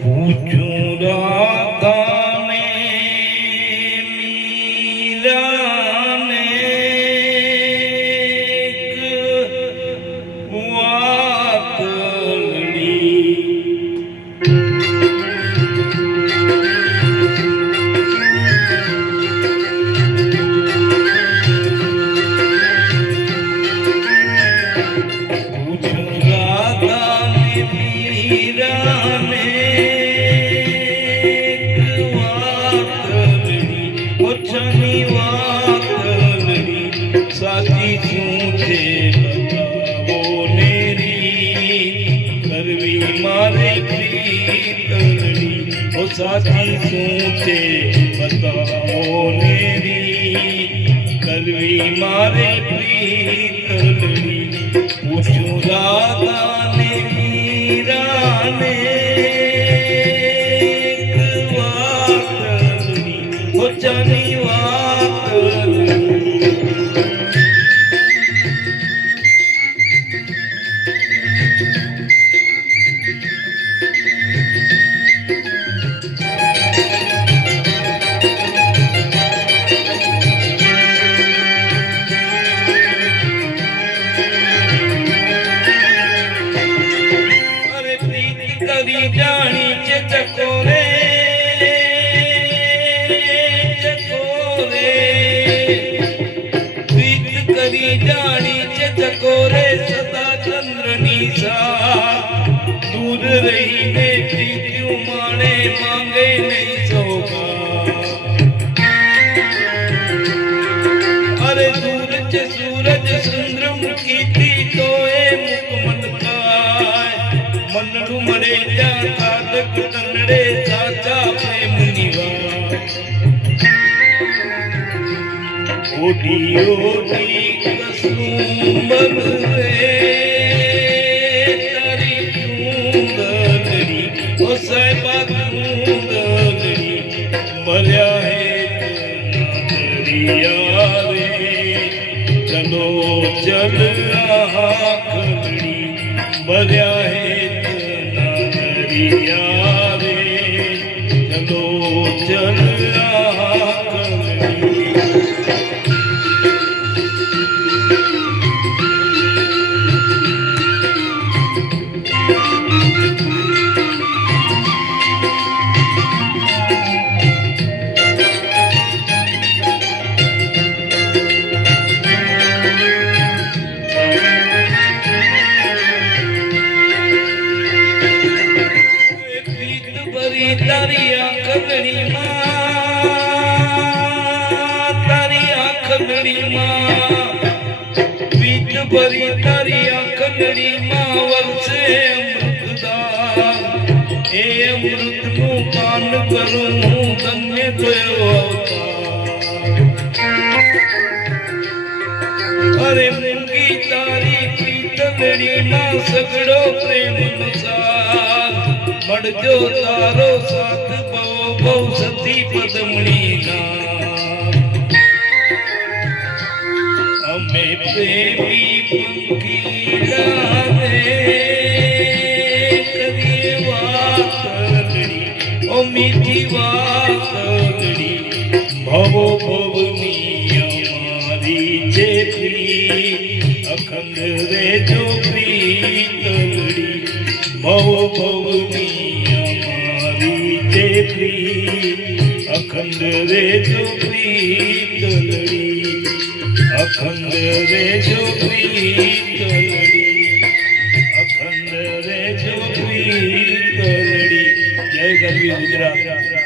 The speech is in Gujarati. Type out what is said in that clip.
પૂછું રાધાને મીરાને વાત સાચી શું છે બતાવો ને રી કરવી મારે પ્રીતલડી ઓ સાચી શું છે બતાવો ને રી કરવી મારે પ્રીતલડી પૂછું રાધાને મીરાને વાતલડી ઓ જાની વાતલડી જાણી છે ચકોરે ચકોરે પ્રીત કરી જાણી છે ચકોરે સદા ચંદ્રની સા દૂર રહીને પ્રીત્યું માણે માંગે નહીં સોગા અરે દૂર છે સૂરજ ચંદ્રમુખી તો એ મુકમન મનડું મળે ત્યાં સાધક તનડે સાચા પ્રેમની વાત ઓડી ઓડી કસુંબર રે તારી સુંદરી ઓ સાહેબા સુંદરી મળ્યા હે દરિયા રે ચલો ચલ આખડી મળ્યા હે રે ચલો ચલ તારી આંખડીમાં પ્રીત ભરી તારી આંખડીમાં વરસે અમૃતદાન એ અમૃતનું પાન કરું હું ધન્ય થયો અવતાર અરે મૂંગી તારી પ્રીતલડીમાં સગડો પ્રેમનો સાર મળજો તારો સાથ બહુ બહુ સતી પદમણી ના અમે પ્રેમી પંખીલા રે કરીએ વાતલડી ઓ મીઠી વાતલડી ભવો ભવની અમારી જે પ્રીત અખંડ રે જો પ્રીતલડી ભવો ભવની અમારી જે પ્રીત અખંડ રે જો પ્રીતલડી અખંડ રે જો પ્રીતલડી અખંડ રે જો પ્રીતલડી જય ગરવી ગુજરાત।